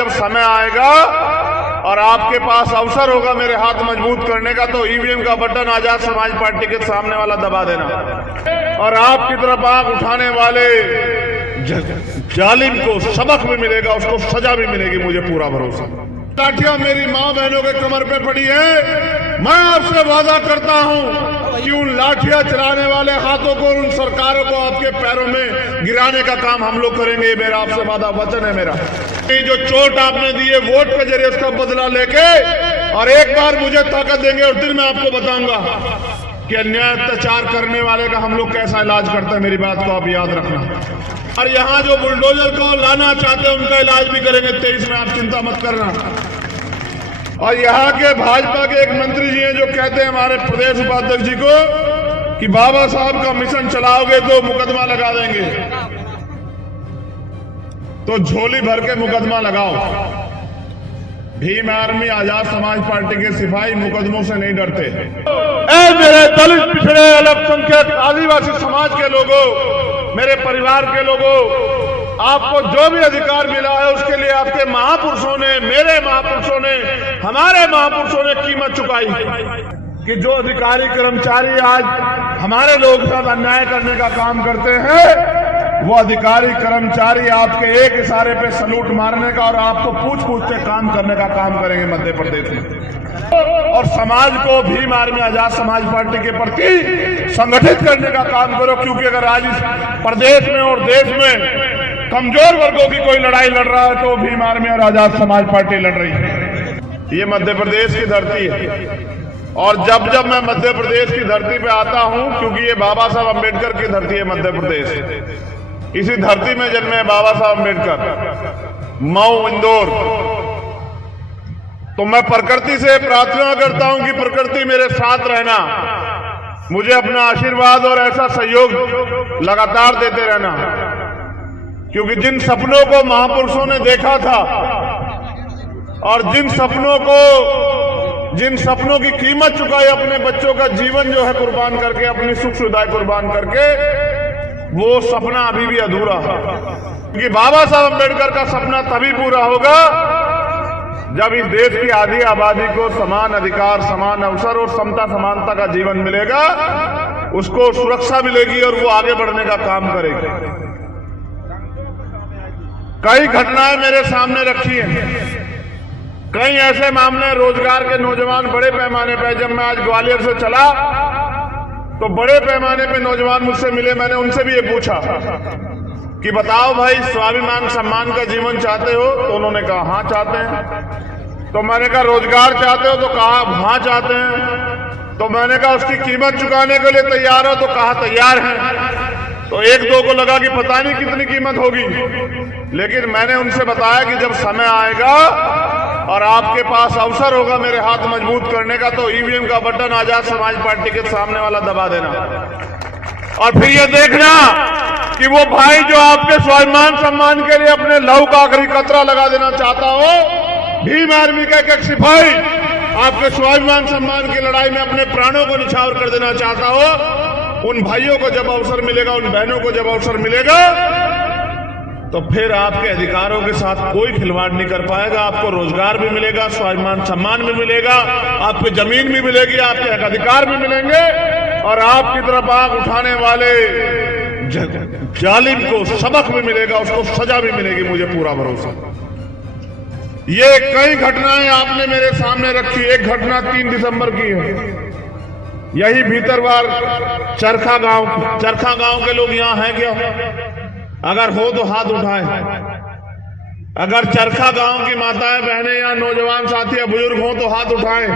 जब समय आएगा और आपके पास अवसर होगा मेरे हाथ मजबूत करने का, तो ईवीएम का बटन आजाद समाज पार्टी के सामने वाला दबा देना, और आपकी तरफ आंख उठाने वाले जालिम को सबक भी मिलेगा, उसको सजा भी मिलेगी, मुझे पूरा भरोसा। लाठियां मेरी माँ बहनों के कमर पे पड़ी है। मैं आपसे वादा करता हूं कि उन लाठियां चलाने वाले हाथों को, उन सरकारों को आपके पैरों में गिराने का काम हम लोग करेंगे। मेरा आपसे वादा वचन है मेरा। ये जो चोट आपने दी है वोट के जरिए उसका बदला लेके, और एक बार मुझे ताकत देंगे और फिर मैं आपको बताऊंगा कि अन्याय अत्याचार करने वाले का हम लोग कैसा इलाज करते हैं। मेरी बात को आप याद रखना। और यहाँ जो बुलडोजर को लाना चाहते हैं उनका इलाज भी करेंगे 23 में, आप चिंता मत करना। और यहाँ के भाजपा के एक मंत्री जी हैं जो कहते हैं हमारे प्रदेश उपाध्यक्ष जी को कि बाबा साहब का मिशन चलाओगे तो मुकदमा लगा देंगे। तो झोली भर के मुकदमा लगाओ। भीम आर्मी आजाद समाज पार्टी के सिपाही मुकदमों से नहीं डरते। ऐ मेरे दलित, पिछड़े, अल्पसंख्यक, आदिवासी समाज के लोगों, मेरे परिवार के लोगों, आपको जो भी अधिकार मिला है उसके लिए आपके महापुरुषों ने, मेरे महापुरुषों ने, हमारे महापुरुषों ने कीमत चुकाई। कि जो अधिकारी कर्मचारी आज हमारे लोगों के साथ अन्याय करने का काम करते हैं, वो अधिकारी कर्मचारी आपके एक इशारे पे सलूट मारने का और आपको पूछ पूछ के काम करने का काम करेंगे मध्य प्रदेश में। और समाज को भीम आर्मी आजाद समाज पार्टी के प्रति संगठित करने का काम करो, क्योंकि अगर आज इस प्रदेश में और देश में कमजोर वर्गों की कोई लड़ाई लड़ रहा है तो भीम आर्मी और आजाद समाज पार्टी लड़ रही है। ये मध्य प्रदेश की धरती है, और जब जब मैं मध्य प्रदेश की धरती पे आता हूं, क्योंकि ये बाबा साहब अम्बेडकर की धरती है मध्य प्रदेश, इसी धरती में जन्मे बाबा साहब अम्बेडकर, मऊ, इंदौर, तो मैं प्रकृति से प्रार्थना करता हूं कि प्रकृति मेरे साथ रहना, मुझे अपना आशीर्वाद और ऐसा सहयोग लगातार देते रहना। क्योंकि जिन सपनों को महापुरुषों ने देखा था और जिन सपनों की कीमत चुकाई, अपने बच्चों का जीवन जो है कुर्बान करके, अपनी सुख सुविधाएं कुर्बान करके, वो सपना अभी भी अधूरा है। क्योंकि बाबा साहब अम्बेडकर का सपना तभी पूरा होगा जब इस देश की आधी आबादी को समान अधिकार, समान अवसर और समता समानता का जीवन मिलेगा, उसको सुरक्षा मिलेगी और वो आगे बढ़ने का काम करेगी। कई घटनाएं मेरे सामने रखी हैं, कई ऐसे मामले, रोजगार के नौजवान बड़े पैमाने पर, जब मैं आज ग्वालियर से चला तो बड़े पैमाने पे नौजवान मुझसे मिले। मैंने उनसे भी ये पूछा कि बताओ भाई, स्वाभिमान सम्मान का जीवन चाहते हो? तो उन्होंने कहा हाँ चाहते हैं। तो मैंने कहा रोजगार चाहते हो? तो कहा हाँ चाहते हैं। तो मैंने कहा उसकी कीमत चुकाने के लिए तैयार हो? तो कहा तैयार हैं। तो एक दो को लगा कि पता नहीं कितनी कीमत होगी, लेकिन मैंने उनसे बताया कि जब समय आएगा और आपके पास अवसर होगा मेरे हाथ मजबूत करने का, तो ईवीएम का बटन आजाद समाज पार्टी के सामने वाला दबा देना, और फिर ये देखना कि वो भाई जो आपके स्वाभिमान सम्मान के लिए अपने लहू का आखिरी कतरा लगा देना चाहता हो, भीम आर्मी का एक सिपाही आपके स्वाभिमान सम्मान की लड़ाई में अपने प्राणों को निछावर कर देना चाहता हो, उन भाइयों को जब अवसर मिलेगा, उन बहनों को जब अवसर मिलेगा, तो फिर आपके अधिकारों के साथ कोई खिलवाड़ नहीं कर पाएगा। आपको रोजगार भी मिलेगा, स्वाभिमान सम्मान भी मिलेगा, आपको जमीन भी मिलेगी, आपके अधिकार भी मिलेंगे, और आपकी तरफ आंख उठाने वाले जालिम को सबक भी मिलेगा, उसको सजा भी मिलेगी, मुझे पूरा भरोसा। ये कई घटनाएं आपने मेरे सामने रखी। एक घटना 3 दिसंबर की है, यही भीतरवार चरखा गांव के लोग यहाँ हैं क्या? अगर हो तो हाथ उठाएं। अगर चरखा गांव की माताएं, बहनें या नौजवान साथी या बुजुर्ग हो तो हाथ उठाएं।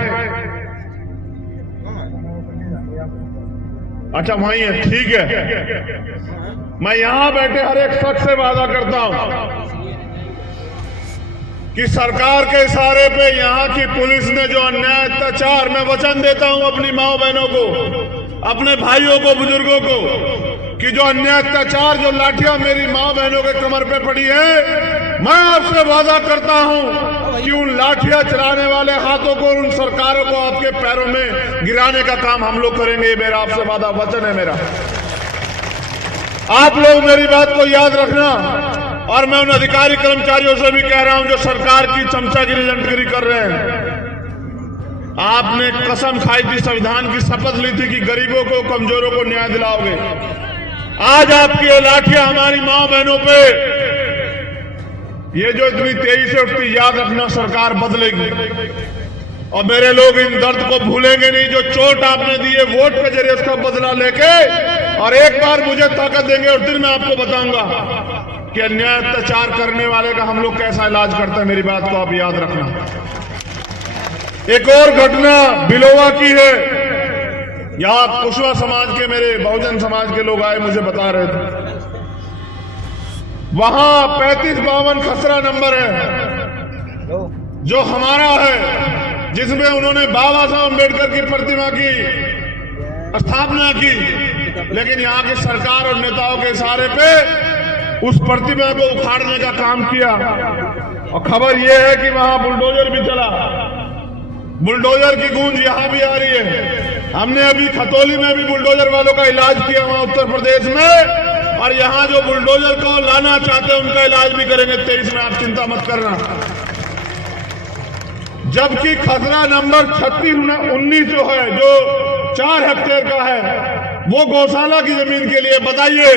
अच्छा वहीं है, ठीक है। मैं यहां बैठे हर एक शख्स से वादा करता हूं कि सरकार के इशारे पे यहाँ की पुलिस ने जो अन्याय अत्याचार, मैं वचन देता हूं अपनी माओ बहनों को, अपने भाइयों को, बुजुर्गों को, कि जो अन्याय अत्याचार, जो लाठियां मेरी माँ बहनों के कमर पे पड़ी है, मैं आपसे वादा करता हूं कि उन लाठियां चलाने वाले हाथों को, उन सरकारों को आपके पैरों में गिराने का काम हम लोग करेंगे। ये मेरा आपसे वादा वचन है मेरा। आप लोग मेरी बात को याद रखना। और मैं उन अधिकारी कर्मचारियों से भी कह रहा हूं जो सरकार की चमचागिरी एजेंटगिरी कर रहे हैं। आपने कसम खाई थी, संविधान की शपथ ली थी कि गरीबों को, कमजोरों को न्याय दिलाओगे। आज आपकी ये लाठियां हमारी मां बहनों पे, ये जो इतनी तेजी से उठती, याद रखना सरकार बदलेगी और मेरे लोग इन दर्द को भूलेंगे नहीं। जो चोट आपने दी है वोट के जरिए उसका बदला लेके और एक बार मुझे ताकत देंगे और फिर मैं आपको बताऊंगा कि अन्याय अत्याचार करने वाले का हम लोग कैसा इलाज करते हैं। मेरी बात को आप याद रखना। एक और घटना बिलोवा की है। यहां कुशवा समाज के, मेरे बहुजन समाज के लोग आए, मुझे बता रहे थे वहां 3552 खसरा नंबर है जो हमारा है, जिसमें उन्होंने बाबा साहब अम्बेडकर की प्रतिमा की स्थापना की, लेकिन यहाँ की सरकार और नेताओं के इशारे पे उस प्रतिमा को उखाड़ने का काम किया। और खबर यह है कि वहां बुलडोजर भी चला। बुलडोजर की गूंज यहां भी आ रही है। हमने अभी खतौली में भी बुलडोजर वालों का इलाज किया वहां उत्तर प्रदेश में, और यहां जो बुलडोजर को लाना चाहते हैं उनका इलाज भी करेंगे 23 में, आप चिंता मत करना। जबकि खसरा नंबर 3619 जो है, जो 4 हेक्टेयर का है, वो गौशाला की जमीन के लिए। बताइए,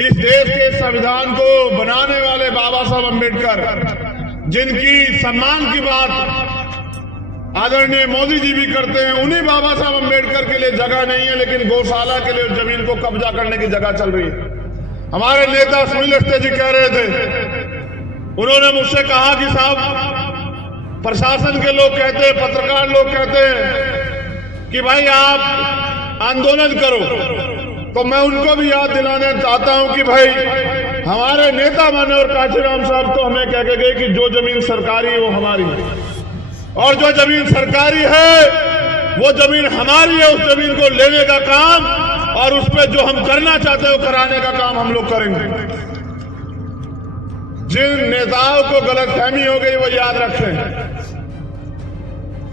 इस देश के संविधान को बनाने वाले बाबा साहब अम्बेडकर, जिनकी सम्मान की बात आदरणीय मोदी जी भी करते हैं, उन्हीं बाबा साहब अम्बेडकर के लिए जगह नहीं है, लेकिन गौशाला के लिए जमीन को कब्जा करने की जगह चल रही है। हमारे नेता सुनील अवस्थी जी कह रहे थे, उन्होंने मुझसे कहा कि साहब प्रशासन के लोग कहते हैं, पत्रकार लोग कहते हैं कि भाई आप आंदोलन करो, तो मैं उनको भी याद दिलाना चाहता हूं कि भाई हमारे नेता माने और काशीराम साहब तो हमें कह के गए कि जो जमीन सरकारी है वो हमारी है, और जो जमीन सरकारी है वो जमीन हमारी है। उस जमीन को लेने का काम और उस पर जो हम करना चाहते हैं वो कराने का काम हम लोग करेंगे। जिन नेताओं को गलतफहमी हो गई वो याद रखें।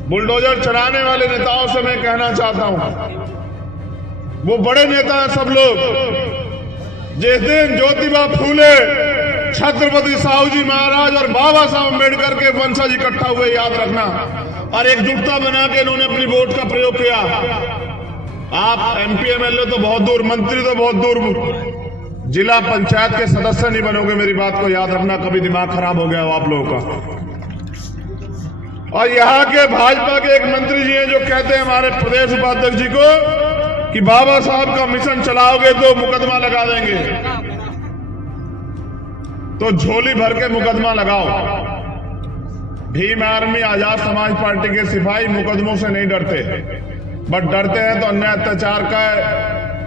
बुलडोजर चलाने वाले नेताओं से मैं कहना चाहता हूं, वो बड़े नेता हैं सब लोग। जिस दिन ज्योतिबा फूले, छत्रपति साहू जी महाराज और बाबा साहब अम्बेडकर के वंशज इकट्ठा हुए, याद रखना, और एकजुटता बना के इन्होंने अपनी वोट का प्रयोग किया। आप एमपी एमएलए तो बहुत दूर, मंत्री तो बहुत दूर, जिला पंचायत के सदस्य नहीं बनोगे। मेरी बात को याद रखना, कभी दिमाग खराब हो गया हो आप लोगों का। और यहाँ के भाजपा के एक मंत्री जी हैं जो कहते हैं हमारे प्रदेश उपाध्यक्ष जी को कि बाबा साहब का मिशन चलाओगे तो मुकदमा लगा देंगे। तो झोली भर के मुकदमा लगाओ। भीम आर्मी, आजाद समाज पार्टी के सिपाही मुकदमों से नहीं डरते, बट डरते हैं तो अन्याय अत्याचार का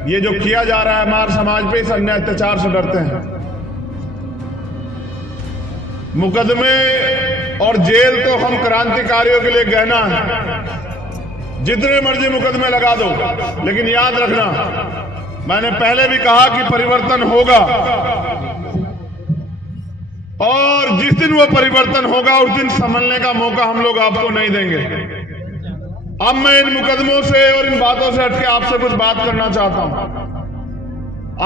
ये जो किया जा रहा है हमारे समाज पे, इस अन्याय अत्याचार से डरते हैं। मुकदमे और जेल तो हम क्रांतिकारियों के लिए गहना है। जितने मर्जी मुकदमे लगा दो, लेकिन याद रखना, मैंने पहले भी कहा कि परिवर्तन होगा, और जिस दिन वो परिवर्तन होगा उस दिन संभलने का मौका हम लोग आपको नहीं देंगे। अब मैं इन मुकदमों से और इन बातों से हटके आपसे कुछ बात करना चाहता हूं।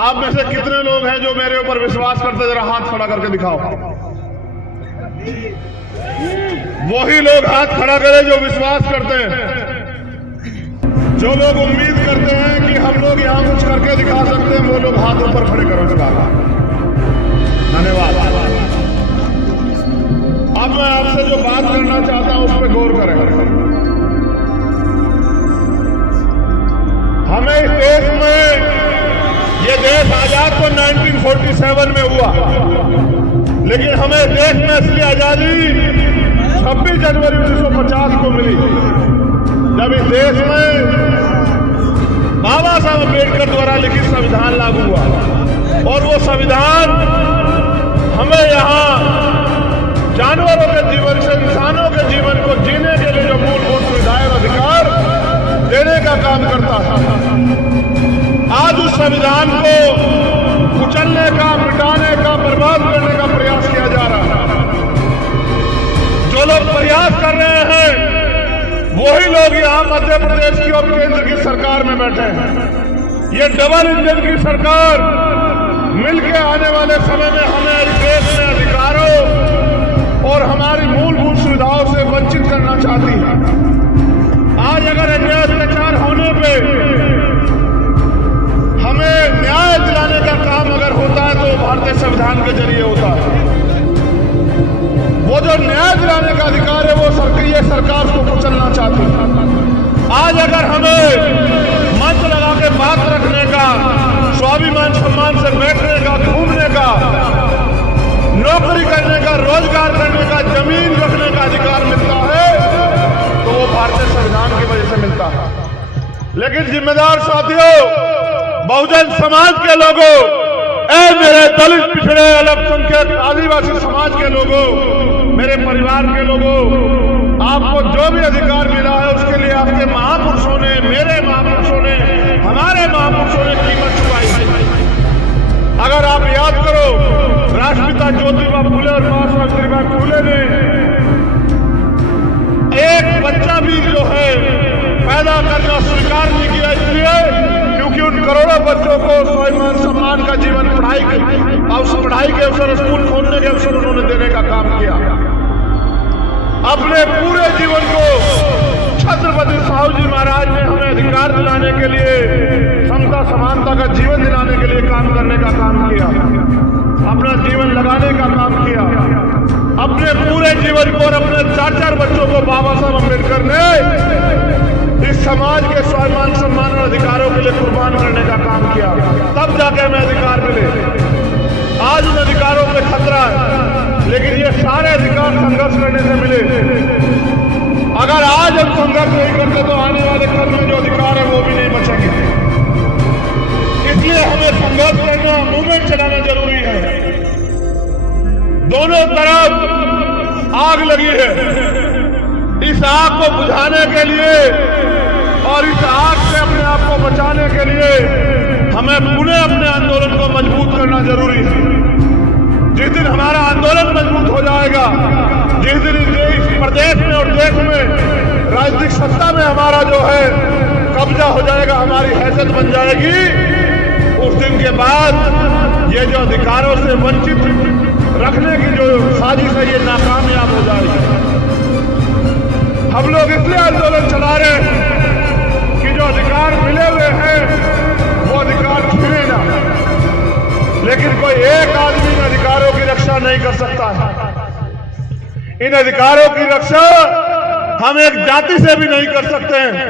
आप में से कितने लोग हैं जो मेरे ऊपर विश्वास करते? जरा हाथ खड़ा करके दिखाओ। वही लोग हाथ खड़ा करें जो विश्वास करते हैं। जो लोग उम्मीद करते हैं कि हम लोग यहां कुछ करके दिखा सकते हैं, वो लोग हाथ ऊपर खड़े करो। धन्यवाद। अब मैं आपसे जो बात करना चाहता हूं उस पर गौर करें। हमें इस देश में, ये देश आजाद तो 1947 में हुआ, लेकिन हमें देश में असली आजादी 26 जनवरी 1950 को मिली, जब इस देश में बाबा साहब अम्बेडकर द्वारा लिखित संविधान लागू हुआ। और वो संविधान हमें यहाँ जानवरों के जीवन से इंसानों के जीवन को जीने के लिए जो मूलभूत सुविधाएं और अधिकार देने का काम करता था, आज उस संविधान को कुचलने का, मिटाने का, बर्बाद करने का प्रयास किया जा रहा है। जो लोग प्रयास कर रहे हैं वही लोग यहाँ मध्य प्रदेश की और केंद्र की सरकार में बैठे हैं। ये डबल इंजन की सरकार मिलकर आने वाले समय में हमें और हमारी मूलभूत सुविधाओं से वंचित करना चाहती है। आज अगर अन्याय अत्याचार होने पे हमें न्याय दिलाने का काम अगर होता है तो भारतीय संविधान के जरिए होता है। वो जो न्याय दिलाने का अधिकार है वो ये सरकार को कुचलना चाहती है। आज अगर हमें मंच लगा के बात रखने का, स्वाभिमान सम्मान से बैठने का, घूमने का, नौकरी करने का, रोजगार करने का, जमीन रखने का अधिकार मिलता है तो वो भारतीय संविधान की वजह से मिलता है। लेकिन जिम्मेदार साथियों, बहुजन समाज के लोगों, मेरे दलित, पिछड़े, अल्पसंख्यक, आदिवासी समाज के लोगों, मेरे परिवार के लोगों, आपको जो भी अधिकार मिला है उसके लिए आपके महापुरुषों ने, मेरे महापुरुषों ने, हमारे महापुरुषों ने कीमत चुकाई है। अगर आप याद करो, राष्ट्रपिता ज्योतिबा फूले और महात्मा सावित्रीबाई फूले ने एक बच्चा भी जो है पैदा करना स्वीकार नहीं किया, इसलिए क्योंकि उन करोड़ों बच्चों को स्वाभिमान सम्मान का जीवन, पढ़ाई के अवसर, स्कूल खोलने के अवसर उन्होंने देने का काम किया। अपने पूरे जीवन को छत्रपति साहू जी महाराज ने हमें अधिकार दिलाने के लिए, समता समानता का जीवन दिलाने के लिए काम करने का काम किया, अपना जीवन लगाने का काम किया। अपने पूरे जीवन को और अपने 4-4 बच्चों को बाबा साहब अम्बेडकर ने इस समाज के स्वाभिमान सम्मान और अधिकारों के लिए कुर्बान करने का काम किया, तब जाके हमें अधिकार मिले। आज उन अधिकारों पे खतरा है, लेकिन ये सारे अधिकार संघर्ष करने से मिले। अगर आज हम संघर्ष नहीं करते तो आने वाले कल में जो अधिकार है वो भी नहीं बचेंगे। इसलिए हमें संघर्ष करना, मूवमेंट चलाना जरूरी है। दोनों तरफ आग लगी है, इस आग को बुझाने के लिए और इस आग से अपने आप को बचाने के लिए हमें पुनः अपने आंदोलन को मजबूत करना जरूरी है। जिस दिन हमारा आंदोलन मजबूत हो जाएगा, जिस दिन इस प्रदेश में और देश में राजनीतिक सत्ता में हमारा जो है कब्जा हो जाएगा, हमारी हैसियत बन जाएगी, उस दिन के बाद ये जो अधिकारों से वंचित रखने की जो साजिश है ये नाकामयाब हो जाएगी। हम लोग इसलिए आंदोलन चला रहे हैं कि जो अधिकार मिले हुए हैं वो अधिकार छीने ना, लेकिन कोई एक आदमी इन अधिकारों की रक्षा नहीं कर सकता है। इन अधिकारों की रक्षा हम एक जाति से भी नहीं कर सकते हैं।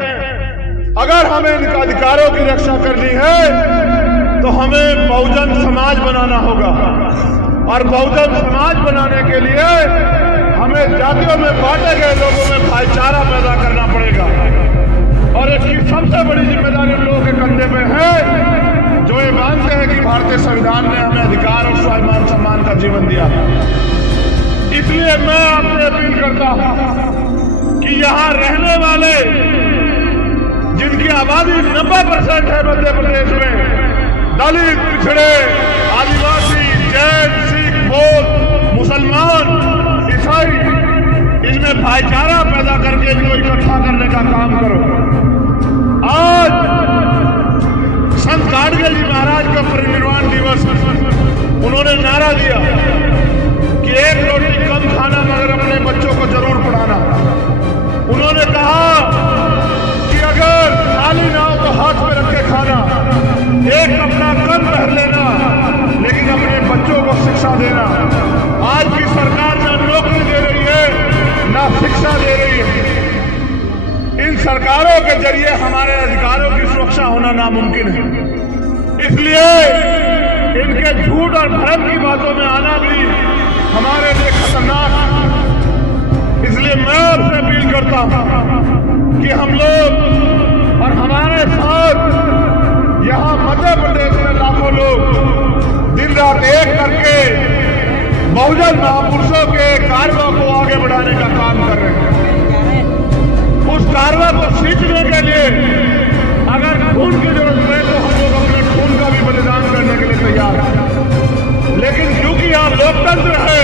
अगर हमें इन अधिकारों की रक्षा करनी है तो हमें बहुजन समाज बनाना होगा, और बहुजन समाज बनाने के लिए हमें जातियों में बांटे गए लोगों में भाईचारा पैदा करना पड़ेगा। और इसकी सबसे बड़ी जिम्मेदारी उन लोगों के कंधे पे है जो ये मानते हैं कि भारतीय संविधान ने हमें अधिकार और स्वाभिमान सम्मान का जीवन दिया। इसलिए मैं आपसे अपील करता हूं कि यहां रहने वाले जिनकी आबादी 90% है मध्य प्रदेश में, दलित, पिछड़े, आदिवासी, जैन, सिख, बौद्ध, मुसलमान, ईसाई, इनमें भाईचारा पैदा करके इनको इकट्ठा करने का काम करो। आज संत गाडगिल जी महाराज का परिनिर्वाण दिवस, उन्होंने नारा दिया कि एक रोटी कम खाना मगर अपने बच्चों को जरूर पढ़ाना। उन्होंने कहा कि अगर खाली नाव को हाथ में रख के खाना, एक कपड़ा कम पहन लेना, लेकिन अपने बच्चों को शिक्षा देना। आज की सरकार ना नौकरी दे रही है ना शिक्षा दे रही है। इन सरकारों के जरिए हमारे अधिकारों की सुरक्षा होना नामुमकिन है। इसलिए इनके झूठ और भ्रम की बातों में आना भी हमारे लिए खतरनाक है। इसलिए मैं आपसे अपील करता हूं कि हम लोग और हमारे साथ यहां मध्य प्रदेश में लाखों लोग दिन रात एक करके बहुजन महापुरुषों के कारवा को आगे बढ़ाने का काम कर रहे हैं। उस कारवा को सींचने के लिए अगर खून की जरूरत है तो हम लोग अपने खून का भी बलिदान करने के लिए तैयार हैं। लेकिन क्योंकि यहाँ लोकतंत्र है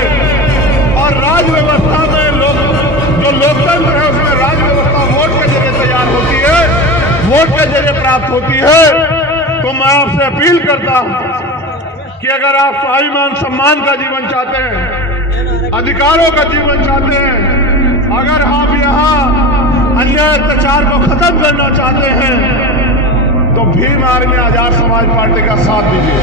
और राज व्यवस्था में जो लोकतंत्र है उसमें राज व्यवस्था वोट के जरिए तैयार होती है, वोट के जरिए प्राप्त होती है, तो मैं आपसे अपील करता हूं कि अगर आप स्वाभिमान सम्मान का जीवन चाहते हैं अधिकारों का जीवन चाहते हैं, अगर आप यहाँ अन्याय अत्याचार को खत्म करना चाहते हैं तो भीम आर्मी आजाद समाज पार्टी का साथ दीजिए।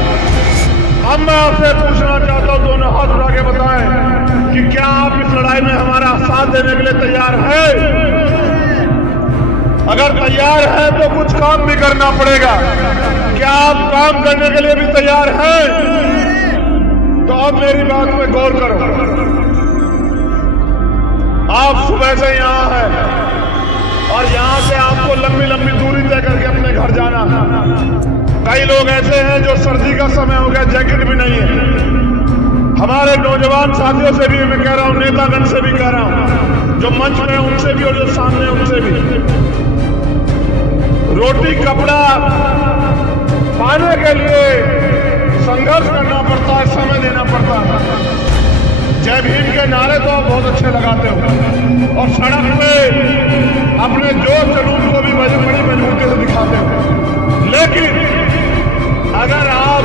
अब मैं आपसे पूछना चाहता हूं, दोनों हाथ उठा के बताएं कि क्या आप इस लड़ाई में हमारा साथ देने के लिए तैयार हैं? अगर तैयार है तो कुछ काम भी करना पड़ेगा। क्या आप काम करने के लिए भी तैयार हैं? तो अब मेरी बात पे गौर करो। आप सुबह से यहां हैं और यहां से आपको लंबी लंबी दूरी तय करके अपने घर जाना है। कई लोग ऐसे हैं जो सर्दी का समय हो गया, जैकेट भी नहीं है। हमारे नौजवान साथियों से भी मैं कह रहा हूं, नेतागण से भी कह रहा हूं, जो मंच में उनसे भी और जो सामने उनसे भी, रोटी कपड़ा पाने के लिए संघर्ष करना पड़ता है, समय देना पड़ता है। जय भीम के नारे तो आप बहुत अच्छे लगाते हो और सड़क पे अपने जोश जुनून को भी बड़ी मजबूती से दिखाते हो, लेकिन अगर आप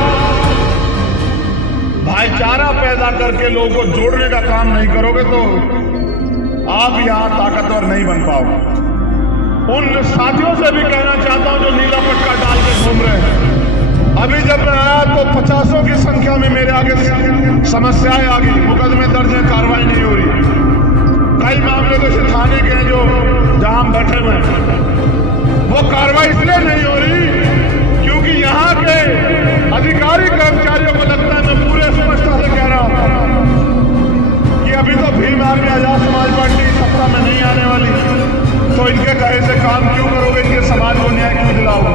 भाईचारा पैदा करके लोगों को जोड़ने का काम नहीं करोगे तो आप यहां ताकतवर नहीं बन पाओगे। उन साथियों से भी कहना चाहता हूं जो नीला पटका डाल के घूम रहे हैं, अभी जब मैं आया तो 50 की संख्या में मेरे आगे समस्याएं आ गई, मुकदमे दर्ज है, कार्रवाई नहीं हो रही। कई मामले तो थाने के हैं जो जहां हम बैठे हुए हैं, वो कार्रवाई इसलिए नहीं हो रही क्योंकि यहाँ के अधिकारी कर्मचारियों को लगता है, मैं पूरे स्पष्टता से कह रहा हूं कि अभी तो भीम आर्मी आजाद समाज पार्टी सत्ता में नहीं आने वाली, तो इनके कहे से काम क्यों करोगे, इनके समाज को न्याय क्यों दिलाओगे?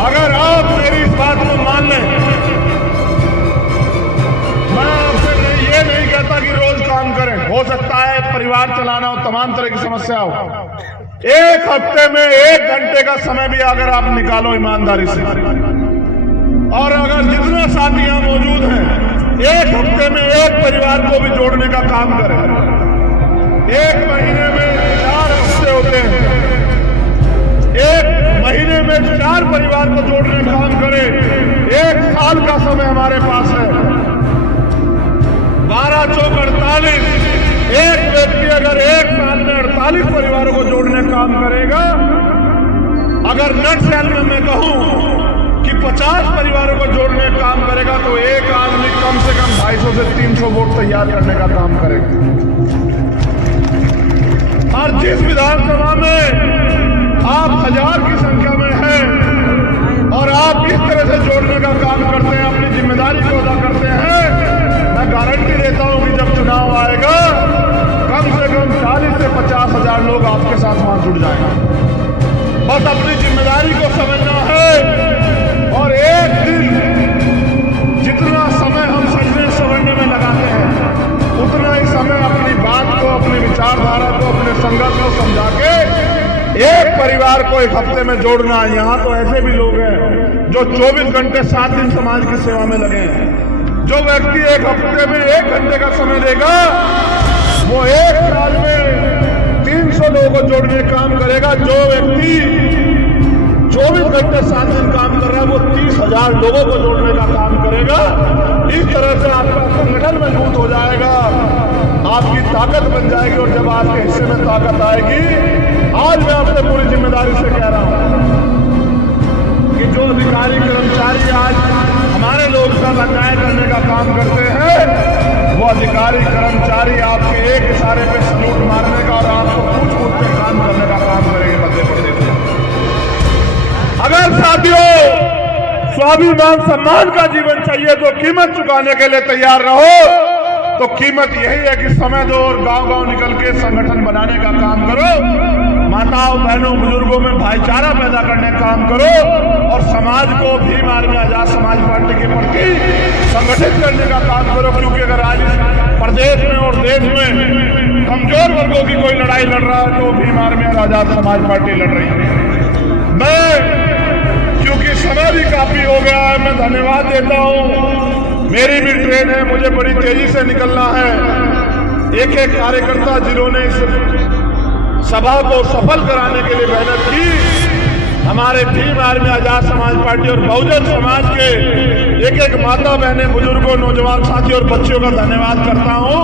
अगर आप मेरी इस बात को मान लें, मैं आपसे ये नहीं कहता कि रोज काम करें, हो सकता है परिवार चलाना हो, तमाम तरह की समस्या हो। एक हफ्ते में 1 घंटे का समय भी अगर आप निकालो ईमानदारी से, और अगर जितना साथी यहां मौजूद हैं 1 हफ्ते में 1 परिवार को भी जोड़ने का काम करें। 1 महीने में 4 हफ्ते होते हैं, 1 महीने में 4 परिवार को जोड़ने का काम करें। 1 साल का समय हमारे पास है, 12 चौक 48। एक व्यक्ति अगर 1 साल में 48 परिवारों को जोड़ने का काम करेगा, अगर नट सेल में मैं कहूं कि 50 परिवारों को जोड़ने का काम करेगा तो एक आदमी कम से कम 250 से 300 वोट तैयार करने का काम करेगा। और जिस विधानसभा में आप 1000 की संख्या में हैं और आप इस तरह से जोड़ने का काम करते हैं, अपनी जिम्मेदारी को अदा करते हैं, मैं गारंटी देता हूं कि जब चुनाव आएगा कम से कम 40 से 50 हजार लोग आपके साथ वहां जुड़ जाएंगे। बस अपनी जिम्मेदारी को समझना है और एक दिन जितना समय हम सजने संवरने में लगाते हैं उतना ही समय अपनी बात को, अपनी विचारधारा को, अपने संघर्ष को समझा के एक परिवार को 1 हफ्ते में जोड़ना है। यहाँ तो ऐसे भी लोग हैं जो 24 घंटे 7 दिन समाज की सेवा में लगे हैं। जो व्यक्ति 1 हफ्ते में 1 घंटे का समय देगा वो 1 साल में 300 लोगों को जोड़ने का काम करेगा। जो व्यक्ति 24 घंटे 7 दिन काम कर रहा है वो 30,000 लोगों को जोड़ने का काम करेगा। इस तरह से आपका संगठन मजबूत हो जाएगा, आपकी ताकत बन जाएगी। और जब आपके हिस्से में ताकत आएगी, आज मैं आपसे पूरी जिम्मेदारी से कह रहा हूं कि जो अधिकारी कर्मचारी आज हमारे लोग साथ अन्याय करने का काम करते हैं, वो अधिकारी कर्मचारी आपके एक इशारे पे सल्यूट मारने का और आपको पूछ पूछ के काम करने का काम करेंगे मध्य प्रदेश में। अगर साथियों स्वाभिमान सम्मान का जीवन चाहिए तो कीमत चुकाने के लिए तैयार रहो। तो कीमत यही है कि समय दो और गांव-गांव निकल के संगठन बनाने का काम करो, माताओं बहनों बुजुर्गों में भाईचारा पैदा करने का काम करो और समाज को भीम आर्मी आजाद समाज पार्टी के प्रति संगठित करने का काम करो। क्योंकि अगर आज प्रदेश में और देश में कमजोर वर्गों की कोई लड़ाई लड़ रहा है तो भीम आर्मी और आजाद समाज पार्टी लड़ रही है। मैं क्योंकि समय भी काफी हो गया है, मैं धन्यवाद देता हूं। मेरी भी ट्रेन है, मुझे बड़ी तेजी से निकलना है। एक एक कार्यकर्ता जिन्होंने इस सभा को सफल कराने के लिए मेहनत की, हमारे भीम आर्मी आजाद समाज पार्टी और बहुजन समाज के एक एक माता बहने, बुजुर्गों, नौजवान साथी और बच्चों का धन्यवाद करता हूं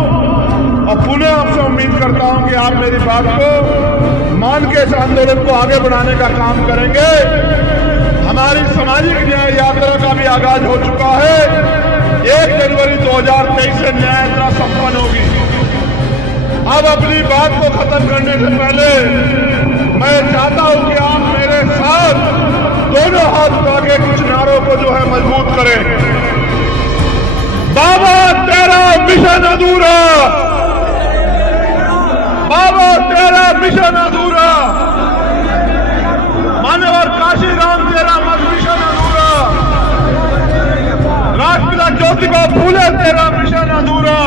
और पुनः आपसे उम्मीद करता हूं कि आप मेरी बात को मान के इस आंदोलन को आगे बढ़ाने का काम करेंगे। हमारी सामाजिक न्याय यात्रा का भी आगाज हो चुका है। 1 जनवरी 2023 से न्याय यात्रा संपन्न होगी। अब अपनी बात को खत्म करने से पहले मैं चाहता हूं कि आप मेरे साथ दोनों हाथ उठा के कुछ नारों को जो है मजबूत करें। बाबा तेरा मिशन अधूरा, बाबा तेरा मिशन अधूरा, मान्यवर काशीराम तेरा मिशन अधूरा, राष्ट्रपिता ज्योतिबा फूले तेरा मिशन अधूरा,